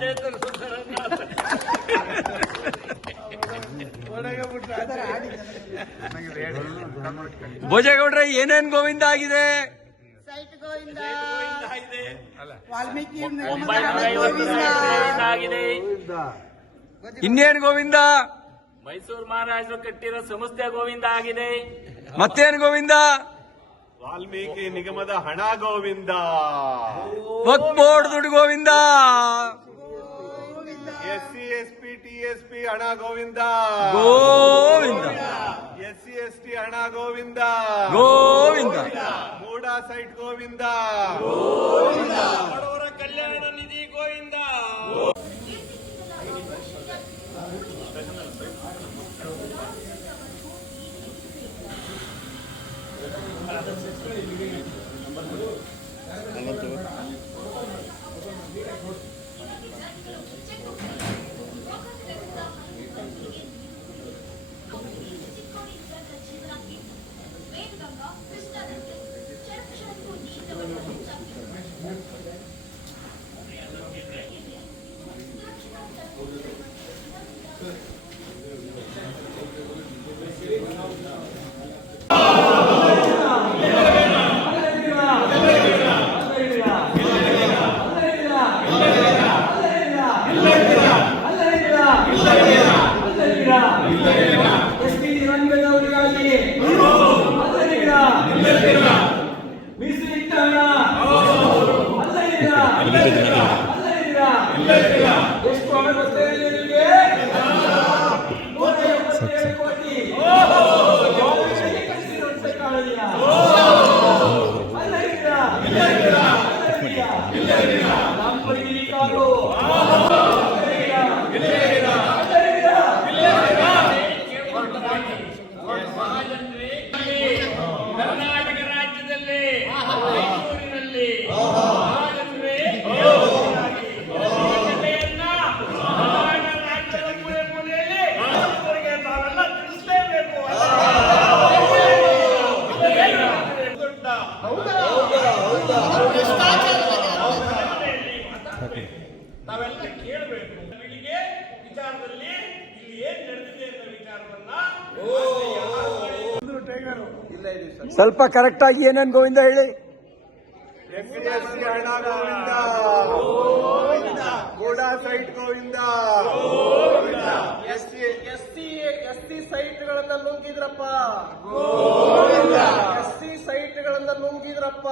ಚೇತನ ಭೋಜೇಗೌಡ್ರೆ ಏನೇನ್ ಗೋವಿಂದ ಆಗಿದೆ? ಸೈಟ್ ಗೋವಿಂದ, ವಾಲ್ಮೀಕಿ ಆಗಿದೆ. ಇನ್ನೇನ್ ಗೋವಿಂದ? ಮೈಸೂರು ಮಹಾರಾಜರು ಕಟ್ಟಿರೋ ಸಂಸ್ಥೆ ಗೋವಿಂದ ಆಗಿದೆ. ಮತ್ತೇನ್ ಗೋವಿಂದ? ವಾಲ್ಮೀಕಿ ನಿಗಮದ ಹಣ ಗೋವಿಂದ. ವಕ್ಫ್ ಬೋರ್ಡ್ ದುಡ್ಡು ಗೋವಿಂದ. SC SP TSP ಹಣ ಗೋವಿಂದ. ಗೋವಿಂದ. SC ST ಹಣ ಗೋವಿಂದ. ಗೋವಿಂದ. ಮೂಡಾ ಸೈಟ್ ಗೋವಿಂದ. ಬಡವರ ಕಲ್ಯಾಣ ನಿಧಿ ಗೋವಿಂದ. ಕರ್ನಾಟಕ ರಾಜ್ಯದಲ್ಲಿ ಮೈಸೂರಿನಲ್ಲಿ ರಾಜ್ಯದ ಮೂಲೆ ಮೂಲೆಯಲ್ಲಿ ಅವರಿಗೆ ತಾವೆಲ್ಲ ತಿಳಿಸಲೇಬೇಕು. ತಾವೆಲ್ಲ ಕೇಳಬೇಕು. ಬೆಳಿಗ್ಗೆ ವಿಚಾರದಲ್ಲಿ ಇಲ್ಲಿ ಏನ್ ನಡೆದಿದೆ ಅನ್ನೋ ವಿಚಾರವನ್ನ ಸ್ವಲ್ಪ ಕರೆಕ್ಟ್ ಆಗಿ ಏನೇನ್ ಗೋವಿಂದ ಹೇಳಿ. SC ಹಣ ಗೋವಿಂದ. ಮೂಡಾ ಸೈಟ್ ಗೋವಿಂದ. ಎಸ್ಸಿ ಸೈಟ್ಗಳನ್ನ ನುಂಗಿದ್ರಪ್ಪ. ಎಸ್ಸಿ ಸೈಟ್ಗಳನ್ನ ನುಂಗಿದ್ರಪ್ಪ.